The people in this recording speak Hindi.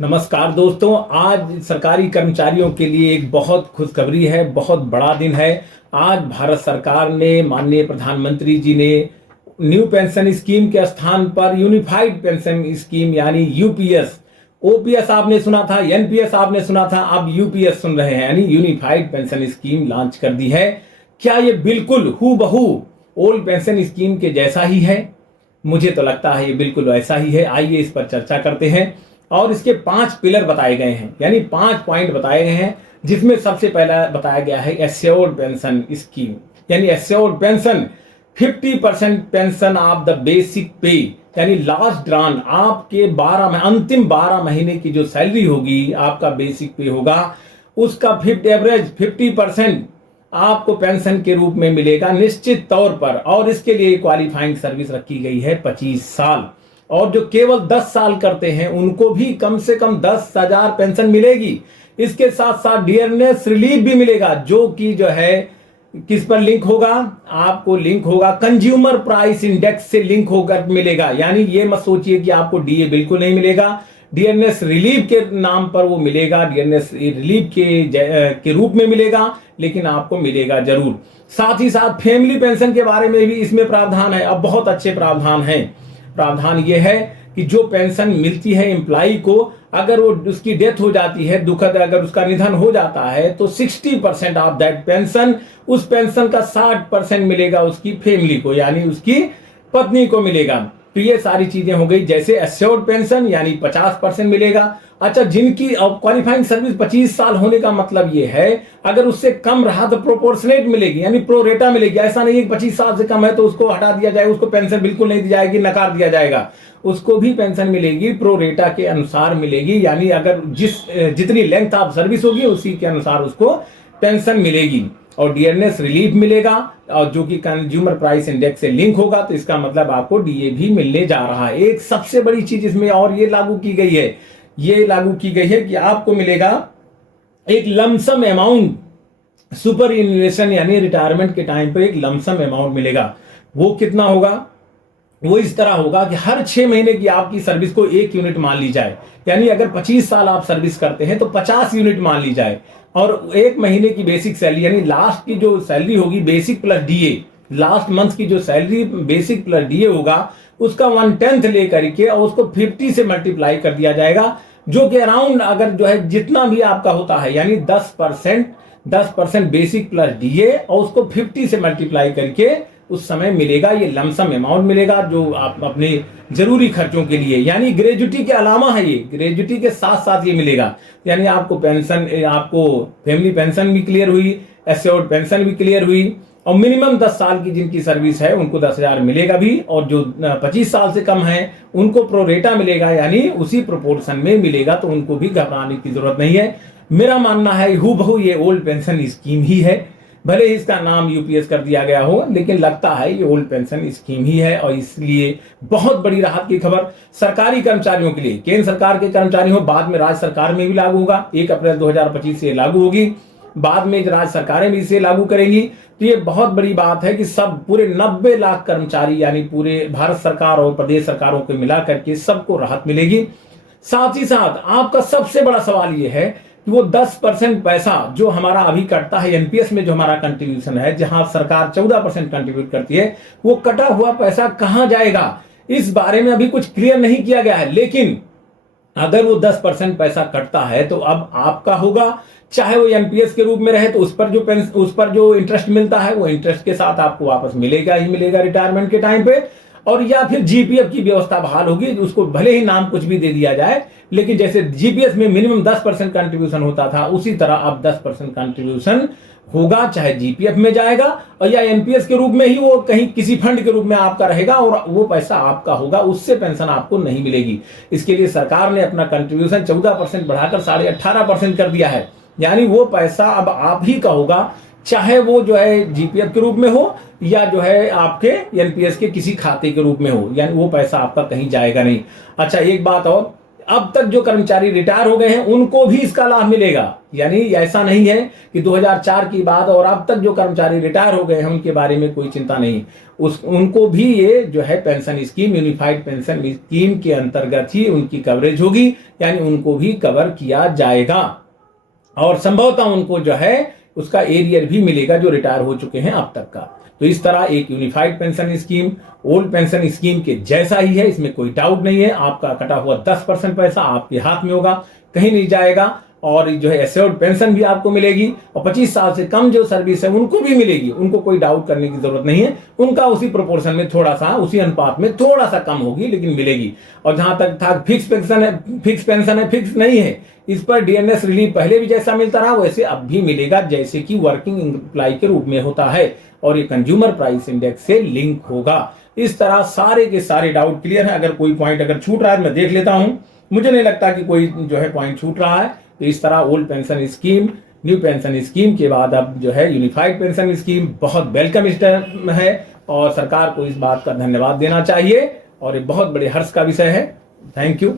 नमस्कार दोस्तों। आज सरकारी कर्मचारियों के लिए एक बहुत खुशखबरी है, बहुत बड़ा दिन है। आज भारत सरकार ने, माननीय प्रधानमंत्री जी ने न्यू पेंशन स्कीम के स्थान पर यूनिफाइड पेंशन स्कीम यानी यूपीएस, ओपीएस आपने सुना था, एनपीएस आपने सुना था, अब यूपीएस सुन रहे हैं, यानी यूनिफाइड पेंशन स्कीम लॉन्च कर दी है। क्या ये बिल्कुल हूबहू ओल्ड पेंशन स्कीम के जैसा ही है? मुझे तो लगता है ये बिल्कुल वैसा ही है। आइए इस पर चर्चा करते हैं। और इसके 5 पिलर बताए गए हैं, यानी 5 पॉइंट बताए गए हैं, जिसमें सबसे पहला बताया गया है एश्योर्ड पेंशन स्कीम। यानी assured pension 50% pension of the basic पे, यानी लास्ट ड्रॉन आपके अंतिम 12 महीने की जो सैलरी होगी, आपका बेसिक पे होगा, उसका एवरेज 50% आपको पेंशन के रूप में मिलेगा निश्चित तौर पर। और इसके लिए क्वालिफाइंग सर्विस रखी गई है 25 साल। और जो केवल 10 साल करते हैं उनको भी कम से कम 10,000 पेंशन मिलेगी। इसके साथ साथ डियरनेस रिलीफ भी मिलेगा, जो कि जो है किस पर लिंक होगा? आपको लिंक होगा कंज्यूमर प्राइस इंडेक्स से लिंक होकर मिलेगा। यानी ये मत सोचिए कि आपको डीए बिल्कुल नहीं मिलेगा, डियरनेस रिलीफ के नाम पर वो मिलेगा, डियरनेस रिलीफ के रूप में मिलेगा, लेकिन आपको मिलेगा जरूर। साथ ही साथ फैमिली पेंशन के बारे में भी इसमें प्रावधान है। अब बहुत अच्छे प्रावधान हैं। प्रावधान ये है कि जो पेंशन मिलती है एम्प्लॉई को, अगर वो उसकी डेथ हो जाती है, दुखद अगर उसका निधन हो जाता है, तो 60% ऑफ दैट पेंशन, उस पेंशन का 60% मिलेगा उसकी फैमिली को, यानी उसकी पत्नी को मिलेगा। तो ये सारी चीजें हो गई। जैसे एश्योर्ड पेंशन यानी 50% मिलेगा। अच्छा, जिनकी क्वालिफाइंग सर्विस 25 साल होने का मतलब ये है, अगर उससे कम रहा तो प्रोपोर्शनेट मिलेगी, यानी प्रोरेटा मिलेगी। ऐसा नहीं है कि 25 साल से कम है तो उसको हटा दिया जाएगा, उसको पेंशन बिल्कुल नहीं दी जाएगी, नकार दिया जाएगा। उसको भी पेंशन मिलेगी, प्रोरेटा के अनुसार मिलेगी। यानी अगर जितनी लेंथ ऑफ सर्विस होगी उसी के अनुसार उसको पेंशन मिलेगी। और डियरनेस रिलीफ मिलेगा, और जो कि कंज्यूमर प्राइस इंडेक्स से लिंक होगा, तो इसका मतलब आपको डीए भी मिलने जा रहा है। एक सबसे बड़ी चीज इसमें और ये लागू की गई है कि आपको मिलेगा एक लमसम अमाउंट, सुपर एन्युएशन यानी रिटायरमेंट के टाइम पर एक लमसम अमाउंट मिलेगा। वो कितना होगा? वो इस तरह होगा कि हर 6 महीने की आपकी सर्विस को 1 यूनिट मान ली जाए। यानी अगर 25 साल आप सर्विस करते हैं तो 50 यूनिट मान ली जाए। और 1 महीने की बेसिक सैलरी, यानी लास्ट की जो सैलरी होगी basic plus DA, last month की जो सैलरी बेसिक प्लस डीए होगा, उसका 1/10 लेकर के और उसको 50 से मल्टीप्लाई कर दिया जाएगा, जो कि अराउंड अगर जो है जितना भी आपका होता है, यानी 10% बेसिक प्लस डीए और उसको 50 से मल्टीप्लाई करके उस समय मिलेगा। ये लमसम अमाउंट मिलेगा जो आप अपने जरूरी खर्चों के लिए, यानी ग्रेजुटी के अलावा है, ये ग्रेजुटी के साथ साथ ये मिलेगा। यानी आपको पेंशन, आपको फैमिली पेंशन भी क्लियर हुई, एश्योर्ड पेंशन भी क्लियर हुई, और मिनिमम 10 साल की जिनकी सर्विस है उनको 10,000 मिलेगा भी, और जो 25 साल से कम है उनको प्रोरेटा मिलेगा, यानी उसी प्रोपोर्शन में मिलेगा। तो उनको भी घबराने की जरूरत नहीं है। मेरा मानना है हूबहू ये ओल्ड पेंशन स्कीम ही है। भले ही इसका नाम यूपीएस कर दिया गया हो, लेकिन लगता है ये ओल्ड पेंशन स्कीम ही है। और इसलिए बहुत बड़ी राहत की खबर सरकारी कर्मचारियों के लिए, केंद्र सरकार के कर्मचारी हो, बाद में राज्य सरकार में भी लागू होगा। 1 अप्रैल 2025 से लागू होगी, बाद में राज्य सरकारें भी इसे लागू करेंगी। तो ये बहुत बड़ी बात है कि सब पूरे 90 लाख कर्मचारी, यानी पूरे भारत सरकार और प्रदेश सरकारों को मिला करके सबको राहत मिलेगी। साथ ही साथ आपका सबसे बड़ा सवाल ये है कि वो 10% पैसा जो हमारा अभी कटता है एनपीएस में, जो हमारा कंट्रीब्यूशन है, जहां सरकार 14% कंट्रीब्यूट करती है, वो कटा हुआ पैसा कहां जाएगा, इस बारे में अभी कुछ क्लियर नहीं किया गया है। लेकिन अगर वो 10% पैसा कटता है तो अब आपका होगा, चाहे वो एनपीएस के रूप में रहे तो उस पर जो इंटरेस्ट मिलता है वो इंटरेस्ट के साथ आपको वापस मिलेगा ही मिलेगा रिटायरमेंट के टाइम पे। और या फिर जीपीएफ की व्यवस्था बहाल होगी, उसको भले ही नाम कुछ भी दे दिया जाए, लेकिन जैसे जीपीएफ में मिनिमम 10% कंट्रीब्यूशन होता था, उसी तरह अब 10% कंट्रीब्यूशन होगा, चाहे जीपीएफ में जाएगा और या एनपीएस के रूप में ही वो कहीं किसी फंड के रूप में आपका रहेगा, और वो पैसा आपका होगा, उससे पेंशन आपको नहीं मिलेगी। इसके लिए सरकार ने अपना कंट्रीब्यूशन 14% बढ़ाकर 18.5% कर दिया है। यानी वो पैसा अब आप ही का होगा, चाहे वो जो है जीपीएफ के रूप में हो या जो है आपके एनपीएस के किसी खाते के रूप में हो, यानी वो पैसा आपका कहीं जाएगा नहीं। अच्छा, एक बात और, अब तक जो कर्मचारी रिटायर हो गए हैं उनको भी इसका लाभ मिलेगा। यानी ऐसा नहीं है कि 2004 की बात और अब तक जो कर्मचारी रिटायर हो गए हैं उनके बारे में कोई चिंता नहीं, उनको भी ये जो है pension scheme, unified pension scheme के अंतर्गत ही उनकी कवरेज होगी, यानी उनको भी कवर किया जाएगा और संभवतः उनको जो है उसका एरियर भी मिलेगा जो रिटायर हो चुके हैं अब तक का। तो इस तरह एक unified pension scheme old pension scheme के जैसा ही है, इसमें कोई डाउट नहीं है। आपका कटा हुआ 10% पैसा आपके हाथ में होगा, कहीं नहीं जाएगा, और जो है एश्योर्ड पेंशन भी आपको मिलेगी और 25 साल से कम जो सर्विस है उनको भी मिलेगी, उनको कोई डाउट करने की जरूरत नहीं है। उनका उसी प्रोपोर्शन में थोड़ा सा, उसी अनुपात में थोड़ा सा कम होगी, लेकिन मिलेगी। और जहां तक था फिक्स पेंशन है, फिक्स नहीं है, इस पर डीएनएस रिलीफ पहले भी जैसा मिलता रहा वैसे अब भी मिलेगा, जैसे कि वर्किंग एम्प्लॉय के रूप में होता है, और ये कंज्यूमर प्राइस इंडेक्स से लिंक होगा। इस तरह सारे के सारे डाउट क्लियर है। अगर कोई पॉइंट अगर छूट रहा है मैं देख लेता हूं, मुझे नहीं लगता कि कोई जो है पॉइंट छूट रहा है। तो इस तरह old pension scheme, new pension scheme के बाद अब जो है यूनिफाइड पेंशन स्कीम बहुत वेलकम स्टेप है और सरकार को इस बात का धन्यवाद देना चाहिए और ये बहुत बड़े हर्ष का विषय है। Thank you.